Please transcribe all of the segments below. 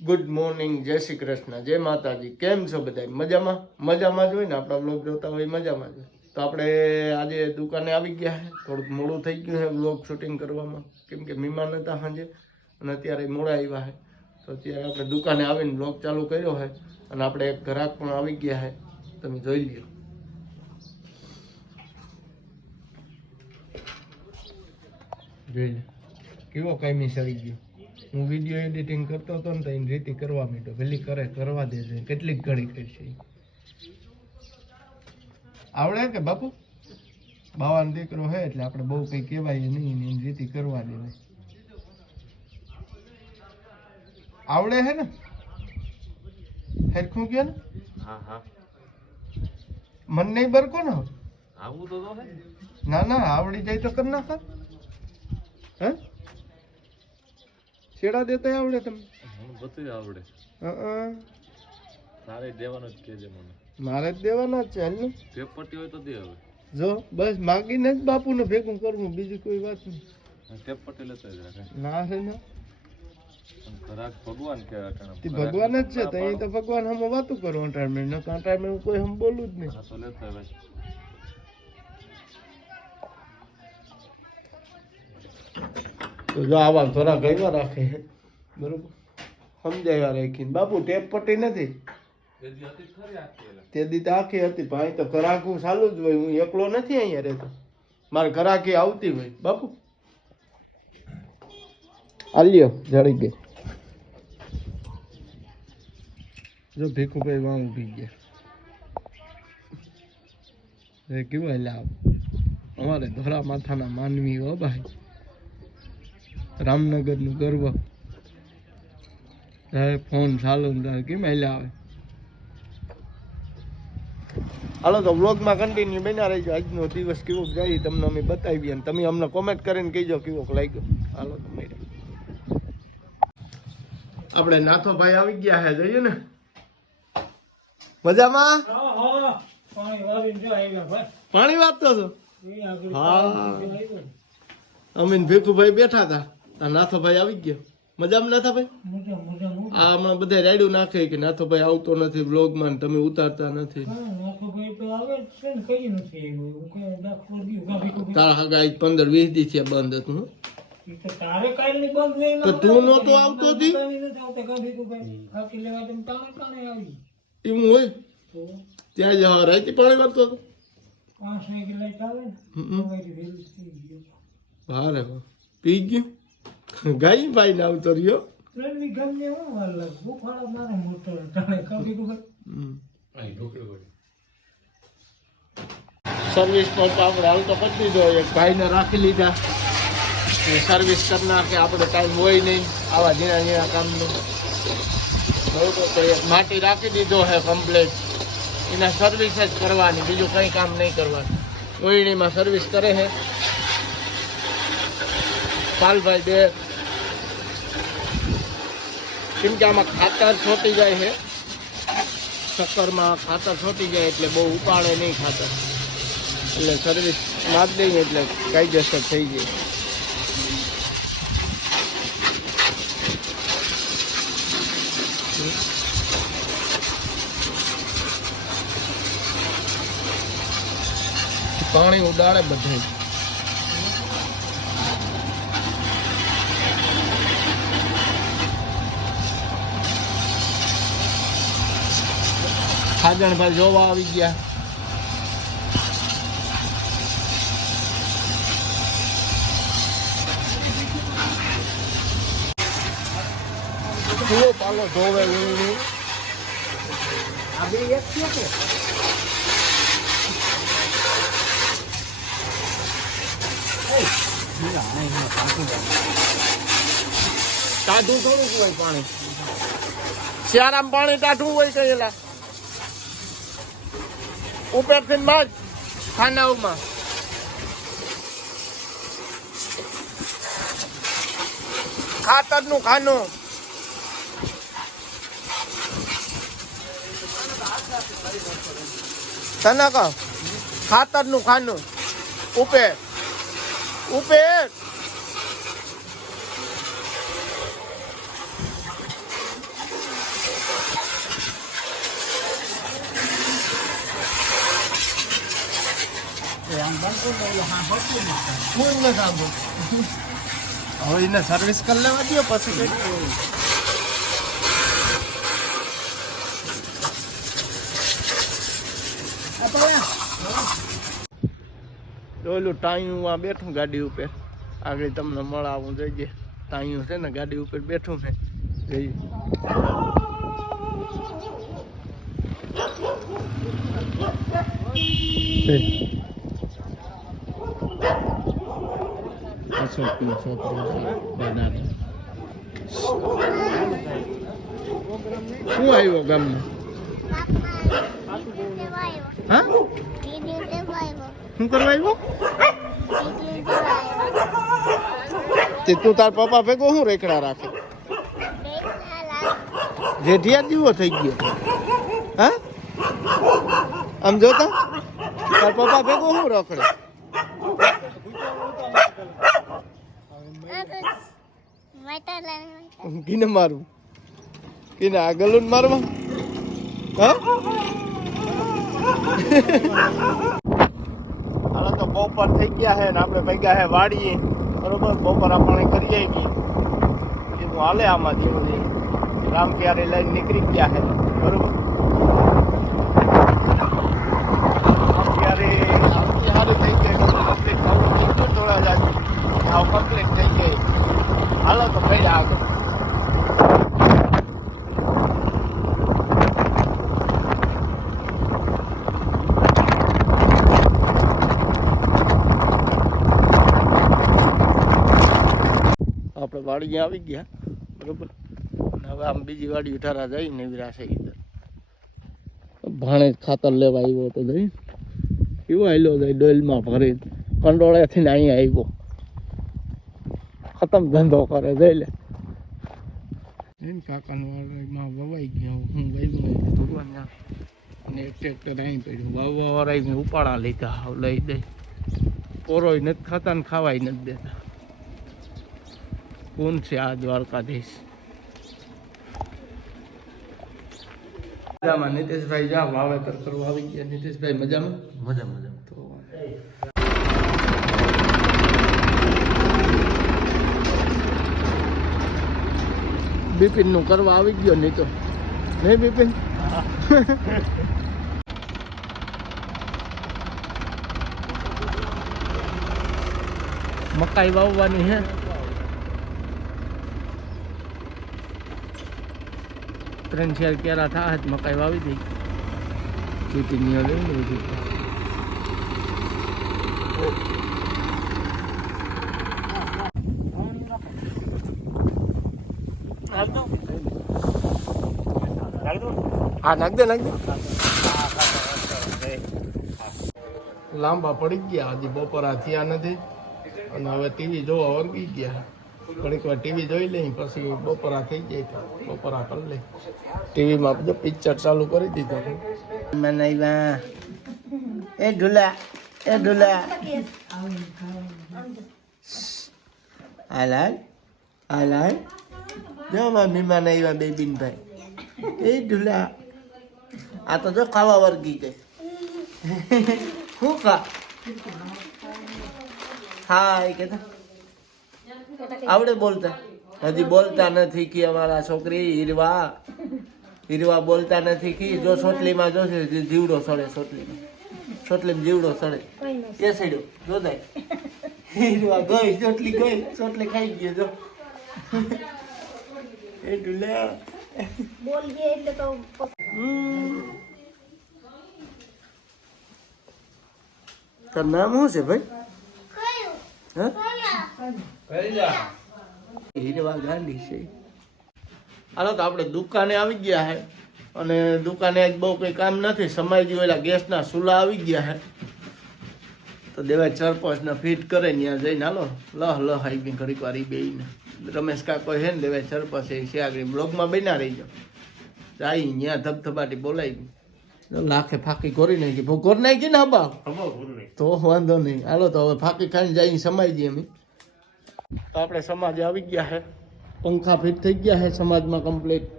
Good morning, જય શ્રી કૃષ્ણ, જય માતાજી. કેમ છો બધા? મજામાં? મજામાં જ હોય ને, આપણા બ્લોગ જોતા હોય મજામાં જ હોય. તો આપણે આજે દુકાને આવી ગયા છે. થોડુંક મોડું થઈ ગયું છે બ્લોગ શૂટિંગ કરવામાં, કેમ કે મહેમાન હતા સાંજે અને અત્યારે મોડા આવ્યા છે. તો અત્યારે આપણે દુકાને આવીને બ્લોગ ચાલુ કર્યો છે અને આપણે એક ગ્રાહક પણ આવી ગયા છે, તમે જોઈ લ્યો. જોઈ લે કેવો કાયમી સરી ગયો. હું વિડીયો એડિટિંગ કરતો હતો ને તો એની રીતે કરવા માંડ્યો. પેલી કરવા દેજો, કેટલીક ઘણી કરશે. આવડે કે બાપુ? બાવાનો દીકરો હે એટલે આપણે બહુ કઈ કહેવાય નહીં, એની રીતે કરવા દેવાય. આવડે હે ને? હેરખું કે ને? હા હા મન નહીં બરકો ને? આવું તો હે. ના ના, આવડી જાય તો કર નાખ. હે છેડા દેતા આવડે તમને? બધું આવડે. તારે દેવાનું જ કેજે મને. મારે જ દેવાના જ છે. હાલ ને ટેપપટ્ટી હોય તો દે હવે. જો બસ માગીને જ બાપુને ભેગું કરવું, બીજી કોઈ વાત નહીં. ટેપપટ્ટી લેતા જ રાખે. ના રે ના, ખરાક ભગવાન કે તે ભગવાન જ છે. તો એ તો ભગવાન હમ વાતું કરો અટાણમેન્ટ, ન અટાણમેન્ટ કોઈ હમ બોલું જ નહીં. હા તો લેતા ભાઈ. તો જો આવા થોડા ગયવા રાખે છે, બરોબર સમજાવ્યા રાખીને. બાપુ ટેપ પટ્ટી નથી તે દી તો આખી હતી, ભાઈ તો ઘરાકું ચાલુ જ હોય. હું એકલો નથી અહીંયા રહેતો, મારે ઘરાકી આવતી હોય. બાપુ આલ્યો જડી ગઈ. જો ભીખુભાઈ વાં ઉભી ગયા. કેવું એટલે અમારે ધોરા માથાના માનવી હો ભાઈ, રામનગર નું ગર્વ. ફોન ચાલુ કેમ એટલે આવે. હાલો તો વ્લોગમાં કન્ટિન્યુ બન્યા રહીજો. આજનો દિવસ કેવો જાય તમને અમે બતાવીએ અને તમે અમને કોમેન્ટ કરીને કહીજો કેવો લાગ્યો. હાલો તો આપણે નાથોભાઈ આવી ગયા છે, જોઈએ ને મજામાં. પાણી વાપતો છો? હા, અમે ભીખુભાઈ બેઠા હતા, નાથોભાઈ આવી ગયો. મજામાં નાથાભાઈ? આ હમણાં બધા રાયડું નાખે કે નાથોભાઈ આવતો નથી બ્લોગમાં, તમે ઉતારતા નથી. તારા હગા 15-20 દી થયા બંધ હતું. તો તું નતો આવતો હતી એવું હોય ત્યાં જ રાતે પાણી વાળતો હતો. હારે પી ગયું ગાય ભાઈ ને આવતો રહ્યો. સર્વિસ પંપ આપણે હાલ તો કરી દીધો. એક ભાઈને રાખી લીધા, સર્વિસ કરી નાખે. આપણે ટાઈમ હોય નહીં આવા ઝીણા ઝીણા કામનું. બરોબર, તો એક માટી રાખી દીધો છે કમ્પ્લેટ. એના સર્વિસ જ કરવાની, બીજું કંઈ કામ નહીં કરવાનું. ઓયણીમાં સર્વિસ કરે છે પાલભાઈ બે. કેમ કે આમાં ખાતર છોટી જાય છે, શક્કરમાં ખાતર છોટી જાય એટલે બહુ ઉપાડે નહીં ખાતર, એટલે સર્વિસ માપ દઈએ એટલે કાયદેસર થઈ જાય. પાણી ઉડાડે બધે. ખાજણભાઈ જોવા આવી ગયા. કેવો પાલો ધોવે ઊંઘી. ટાઢું થોડુંક હોય પાણી, શિયાળામાં પાણી ટાઢું હોય કહેલા. ઉપરથી બાદ ખાનાઓમાં ખાતરનું ખાનું. તને કહો ખાતરનું ખાનું ઉપેર ઉપેર. હું એમને સાંભળું હવે એને સર્વિસ કરી લેવા દો પછી કઈ ઓલું ટાઈમ આ બેઠું ગાડી ઉપર આગળ તમને મળાવું જોઈએ ટાઈમ છે ને ગાડી ઉપર બેઠું છે જઈએ અશોકની છોકરી બનાવે શું આવ્યો ગામમાં હા શું કરવા આવ્યો તે તું તાર પપ્પા ભેગો શું રેકડા રાખે જેઠિયા જેવો થઈ ગયો હા આમ જોતા તાર પપ્પા ભેગો શું રખડે કીને મારું કીને આગળ મારવા હા હાલો તો બપોર થઈ ગયા છે ને આપણે ભેગા છે વાડીએ બરોબર બપોર આપણે કરીએ કીધું હાલે આમાં ધીરું ધીરું રામ ક્યારે લઈને નીકળી ગયા છે બરોબર ક્યારે થઈ જાય કમ્પ્લીટ થવું થોડા જાય આવ કમ્પ્લીટ થઈ જાય હાલો તો ભાઈ આગળ આપણે વાડી આવી ગયા બરોબર હવે આમ બીજી વાડી ઉઠારા જઈ ને વિરાશે કીધું ભાણે ખાતર લેવા આવ્યો હતો જઈ એવો આવેલો જાય ડોલમાં ભરી કંડોળેથી ને અહીંયા આવ્યો ખતમ ધંધો કરે જઈ લે કાકાનું વાળમાં વવાઈ ગયો હું વાવ્યું ધોરણ અને એક ટ્રેક્ટર અહીં પડ્યું વાવવા વાળા ઉપાડા લીધા લઈ દઈ પોરોય નથી ખાતા ને ખાવાય નથી દેતા કોણ છે આ દ્વારકાધીશ મજામાં નીતિશભાઈ જા વાવેતર કરવા આવી ગયા નીતિશભાઈ મજામાં મજા તો બિપિન નું કરવા આવી ગયો નહીં તો નહીં બિપિન મકાઈ વાવવાની હે 3-4 કેરા થાય મકાઈ વાવી દઈ બિપિન ની લઈ લીધી હા નાખ દે લાંબા પડી ગયા હજી બપોરા થયા નથી અને હવે ટીવી જોવા વર્ગી ગયા ઘડીક વાર ટીવી જોઈ લઈ પછી બપોરા થઈ જાય બપોરા કરી લે ટીવીમાં બધું પિક્ચર ચાલુ કરી દીધું મને એ ઢુલા હાલ જો મહેમાન આવ્યા બેબીનભાઈ એ ઢુલા આ તો જો ખાવા વર્ગી જાય શું ખા હા એ કહેતા આવડે બોલતા હજી બોલતા નથી કે અમારા છોકરી હીરવા બોલતા નથી કે જો સોટલીમાં જોશે જીવડો સડે સોટલીમાં જીવડો સડે એ સડ્યો જો થાય હીરવા ગઈ ચોટલી ખાઈ ગયો જો એ ઢુલા બોલ ગયે એટલે તો તાર નામ શું છે ભાઈ હીરવા ગાંધી છે હાલો તો આપણે દુકાને આવી ગયા છે અને દુકાને આજ બહુ કંઈ કામ નથી સમાઈ ઓલા ગેસના ચૂલા આવી ગયા છે તો દેવાય સરપંચને ફિટ કરે ત્યાં જઈને હાલો લહ આવી ગઈ ઘડીક વાર બેને રમેશ કાકો છે ને દેવાય સરપંચ એ છે આગળ બ્લોગમાં બન્યા રહી જાઓ જાય ત્યાં ધબધબાટી બોલાવી લાખે ફાંકી ઘોરી નાખી ઘોર નાખી ને હબા તો વાંધો નહીં હાલો તો હવે ફાંકી ખાઈને જઈને સમાઈ જઈએ અમે તો આપણે સમાજ આવી ગયા છે પંખા ફિટ થઈ ગયા છે સમાજમાં કમ્પ્લીટ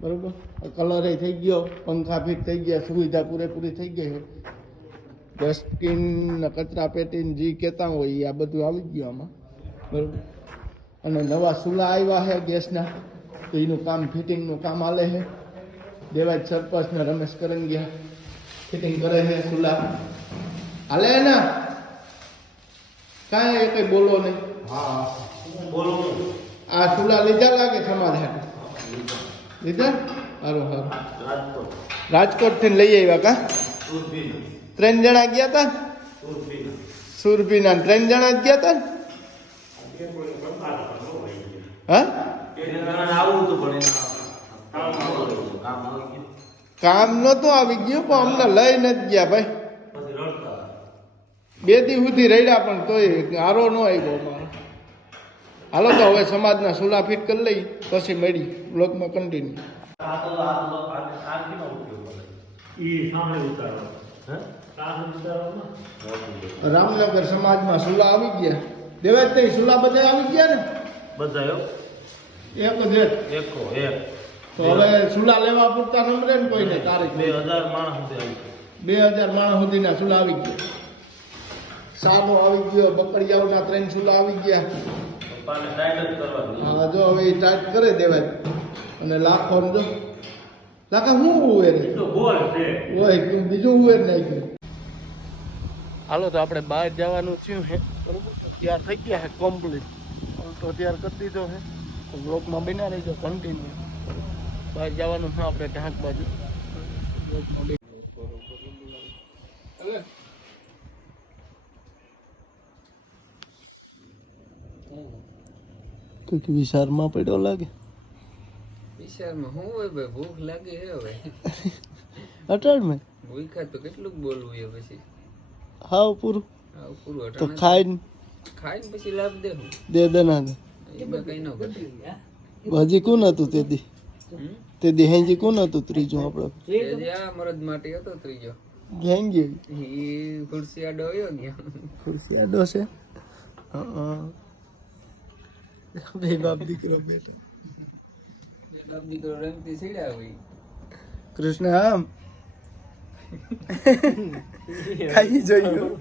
બરોબર કલર થઈ ગયો પંખા ફિટ થઈ ગયા સુવિધા પૂરેપૂરી થઈ ગઈ છે ડસ્ટબિન ને કચરા પેટી ને જે કહેતા હોય એ આ બધું આવી ગયું આમાં બરોબર. અને નવા ચૂલા આવ્યા છે ગેસના, તો એનું કામ ફિટિંગનું કામ હાલે છે. દેવાજ સરપંચ ને રમેશ કરંગિયા ફિટિંગ કરે છે ચૂલા હાલે ને કાંઈ એ કંઈ બોલો નહીં. આ ચૂલા લીધા લાગે તમારે લીધા? સારું સારું. રાજકોટ થી લઈ આવ્યા કા? 3 જણા ગયા તા સુરભીના 3 જણા જ ગયા તા ને? હા કામ નતું આવી ગયું પણ અમને લઈ નથી ગયા ભાઈ. 2 દી સુધી રહ્યા પણ તોય હારો ન આવ્યો મારો. હાલો તો હવે સમાજના ચૂલા ફિટ કરી લઈ પછી મળી બ્લોગમાં કન્ટિન્યુ. રામનગર સમાજમાં ચૂલા આવી ગયા. દેવાજ તઈ ચૂલા બધા આવી ગયા ને? બધા એક જ તો હવે ચૂલા લેવા પૂરતા નંબરે ને કોઈને તારીખ 2000 માણસ સુધી આવી 2000 માણસ સુધીના ચૂલા આવી ગયા. સાનો આવી ગયો, બકરિયાઓના 3 ચૂલા આવી ગયા. હા જો હવે ટાઈટ કરે દેવાય અને લાખો જો લાખા હું ઉવેર હોય બીજું ઉવેર નાખ્યું. હાલો તો આપણે બહાર જવાનું થયું છે બરોબર. તૈયાર થઈ ગયા છે કમ્પ્લીટ. તો તૈયાર કરી દીધો છે તો બ્લોકમાં બના રહીજો કન્ટિન્યુ. બહાર જવાનું છે આપણે ઢાંક બાજુ. કોઈક વિચારમાં પડ્યો લાગે. વિચારમાં શું હોય ભાઈ? ભૂખ લાગી હે હવે. અટાણમાં ભૂખા તો કેટલું બોલવું એ પછી હાવ પૂરું આ પૂરું તો અટાણે ખાઈને પછી લાભ દે હું દે દેના દે. એમાં કઈ ન કરે. હજી કોણ હતું તે દી હેંજી કોણ હતું ત્રીજું આપણે એ આ મરદ માટે હતો ત્રીજો હેંગી એ ખુરશી આડો આવ્યો ગયો. ખુરશી આડો છે. બે બાપ દીકરો બેઠો. બાપ દીકરો રમતી સીડ્યા હોય. કૃષ્ણ આમ ખાઈ જોયું